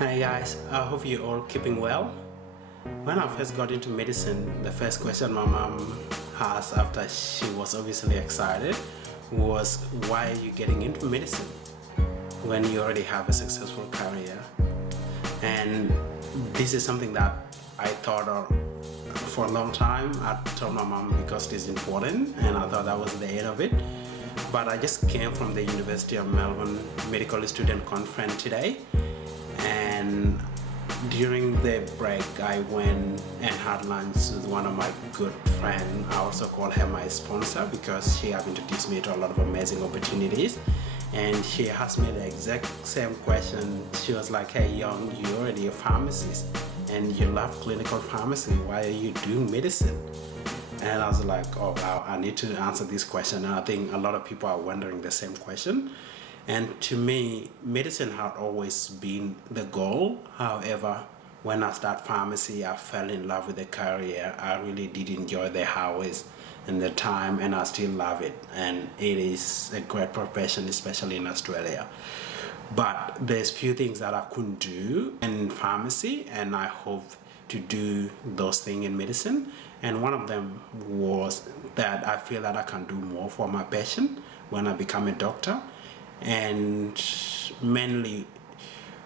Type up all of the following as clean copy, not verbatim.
Hi guys, I hope you all keeping well. When I first got into medicine, the first question my mom asked after she was obviously excited was, why are you getting into medicine when you already have a successful career? And this is something that I thought of for a long time. I told my mom because it is important and I thought that was the end of it. But I just came from the University of Melbourne Medical Student Conference today, and during the break I went and had lunch with one of my good friends. I also call her my sponsor because she have introduced me to a lot of amazing opportunities, and she asked me the exact same question. She was like, hey Young, you're already a pharmacist and you love clinical pharmacy, why are you doing medicine? And I was like, oh wow, I need to answer this question. And I think a lot of people are wondering the same question. And to me, medicine had always been the goal. However, when I started pharmacy, I fell in love with the career. I really did enjoy the hours and the time, and I still love it. And it is a great profession, especially in Australia. But there's few things that I couldn't do in pharmacy, and I hope to do those things in medicine. And one of them was that I feel that I can do more for my patient when I become a doctor. And mainly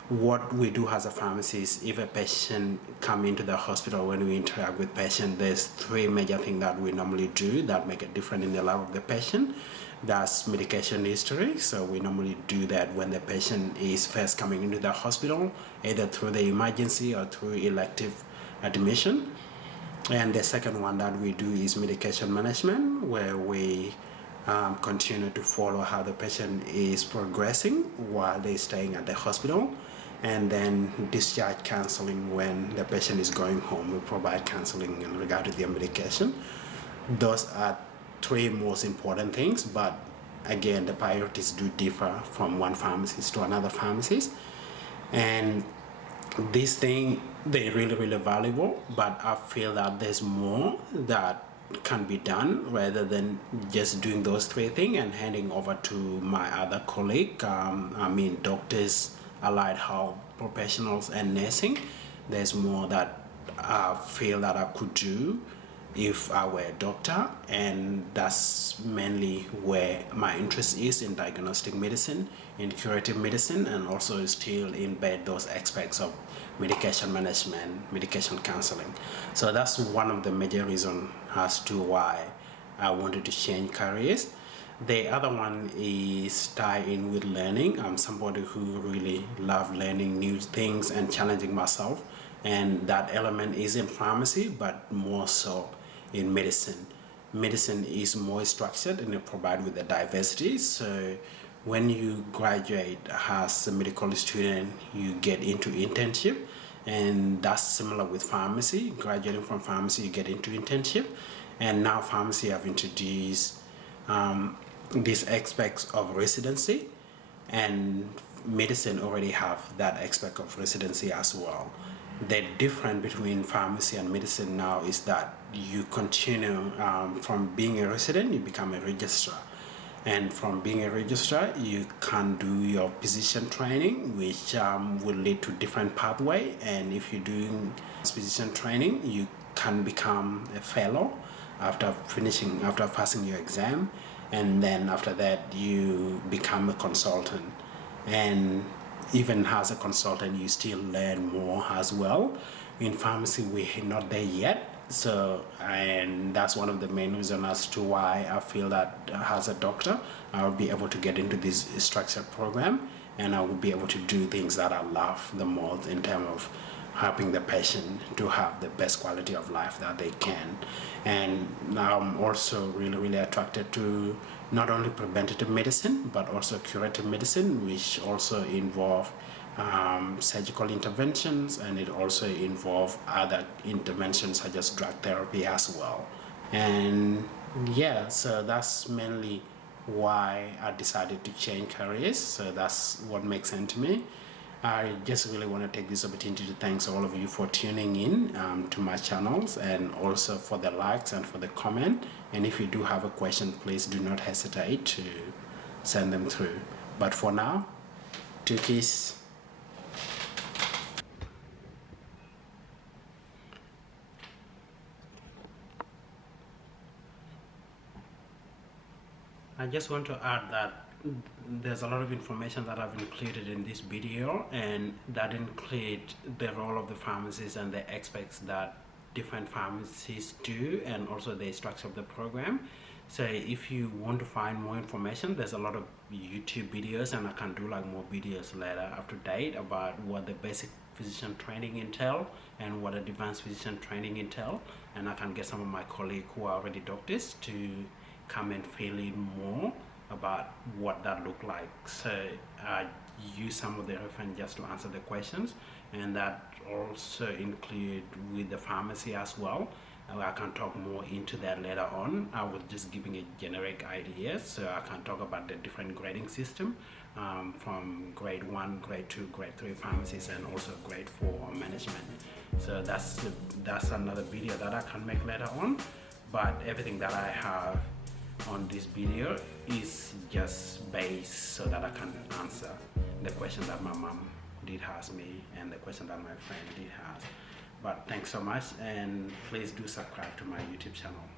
what we do as a pharmacist, if a patient come into the hospital, when we interact with patient, there's three major things that we normally do that make a difference in the life of the patient. That's medication history. So we normally do that when the patient is first coming into the hospital, either through the emergency or through elective admission. And the second one that we do is medication management, where we continue to follow how the patient is progressing while they're staying at the hospital. And then discharge counseling, when the patient is going home, we provide counseling in regard to their medication. Those are three most important things, but again, the priorities do differ from one pharmacist to another pharmacist. And this thing, they're really valuable, but I feel that there's more that can be done rather than just doing those three things and handing over to my other colleague. Doctors, allied health professionals, and nursing. There's more that I feel that I could do if I were a doctor, and that's mainly where my interest is, in diagnostic medicine, in curative medicine, and also still embed those aspects of medication management, medication counseling. So that's one of the major reasons as to why I wanted to change careers. The other one is tied in with learning. I'm somebody who really love learning new things and challenging myself, and that element is in pharmacy, but more so in medicine. Medicine is more structured and it provides with the diversity. So when you graduate as a medical student, you get into internship, and that's similar with pharmacy. Graduating from pharmacy, you get into internship, and now pharmacy have introduced these aspects of residency, and medicine already have that aspect of residency as well. The difference between pharmacy and medicine now is that you continue from being a resident, you become a registrar. And from being a registrar, you can do your physician training, which will lead to different pathway. And if you're doing physician training, you can become a fellow after passing your exam. And then after that, you become a consultant. And even as a consultant, you still learn more as well. In pharmacy, we're not there yet. So, and that's one of the main reasons as to why I feel that as a doctor, I will be able to get into this structured program, and I will be able to do things that I love the most in terms of helping the patient to have the best quality of life that they can. And I'm also really attracted to not only preventative medicine, but also curative medicine, which also involve surgical interventions, and it also involves other interventions such as drug therapy as well. And yeah, so that's mainly why I decided to change careers. So that's what makes sense to me. I just really want to take this opportunity to thank all of you for tuning in to my channels, and also for the likes and for the comment. And if you do have a question, please do not hesitate to send them through. But for now, Tukis. I just want to add that there's a lot of information that I've included in this video, and that include the role of the pharmacists and the aspects that different pharmacies do, and also the structure of the program. So if you want to find more information, there's a lot of YouTube videos, and I can do like more videos later up to date about what the basic physician training entail and what advanced physician training entail, and I can get some of my colleagues who are already doctors to come and fill in more about what that look like. So I use some of the reference just to answer the questions, and that also include with the pharmacy as well. I can talk more into that later on. I was just giving a generic idea, so I can talk about the different grading system from grade 1, grade 2, grade 3 pharmacies, and also grade 4 management. So that's another video that I can make later on, but everything that I have on this video is just based so that I can answer the question that my mom did ask me and the question that my friend did ask. But thanks so much, and please do subscribe to my YouTube channel.